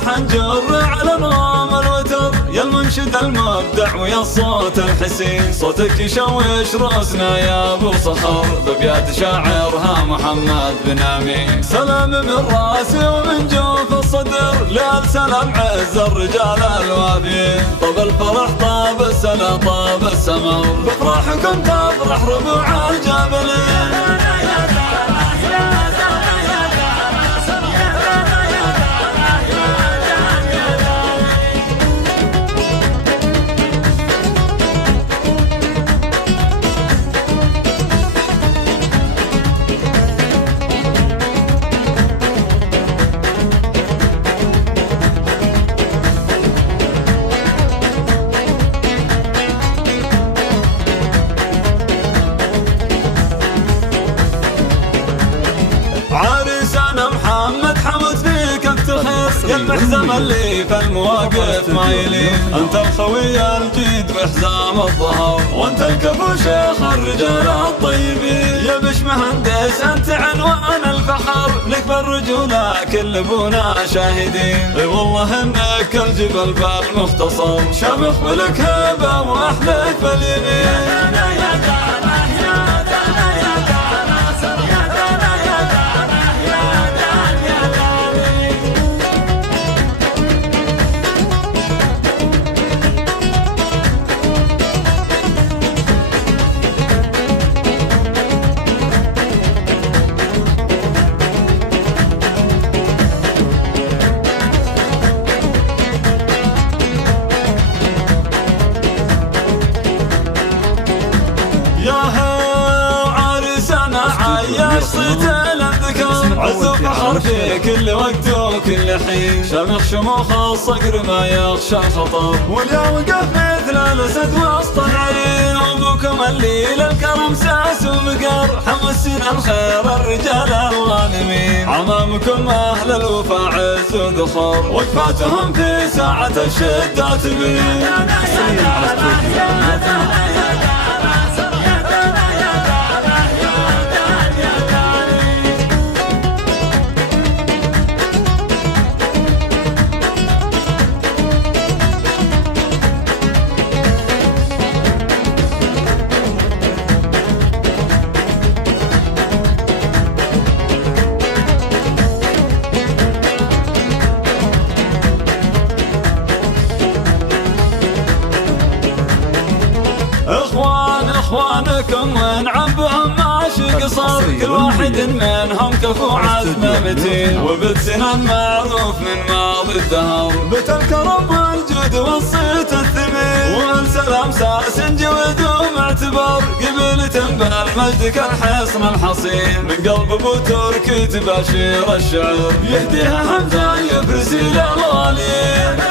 راح نجر على نغام الوتر، يا المنشد المبدع ويا الصوت الحسين، صوتك يشوش راسنا يا ابو صخر، بابيات شاعرها محمد بن امين. سلام من راسي ومن جوف الصدر، للسلام عز الرجال الوافيين، طاب الفرح طاب السلا طاب السمر، بفرحكم تفرح ربوع الجبلين. عريسنا محمد حمد فيك افتخر، يا المحزم اللي في المواقف ما يلين، انت الخوي الجيد بحزام الظهر، وانت الكفو شيخ الرجال الطيبين، يا بش مهندس انت عنوان الفخر، لك بالرجولة كل ابونا شاهدين، اي والله انك الجبل بالمختصر، شامخ ولك هبه واحلك باليمين. عياش صيت الذكر، عز وفخر في كل وقت وكل حين، شمخ شموخ الصقر ما يخشى الخطر، واليا وقف مثل الاسد وسط العين، وابوكم اللي للكرم ساس ومقر، حمسنا الخير الرجال الغانمين، عمامكم اهل الوفا عز وذخر، وقفاتهم في ساعة الشدة تبين. اخوانكم من عبهم ماشي قصر، كل واحد منهم كفو عزمه متين، وبت سنان معروف من ماضي الدهر، بت الكرم والجود والصيت الثمين، والسلام ساس جود ومعتبر، قبيلة بالمجد كالحصن الحصين، من قلب ابو تركي تباشير الشعر، يهديها حمزه يفرسي للغاليين.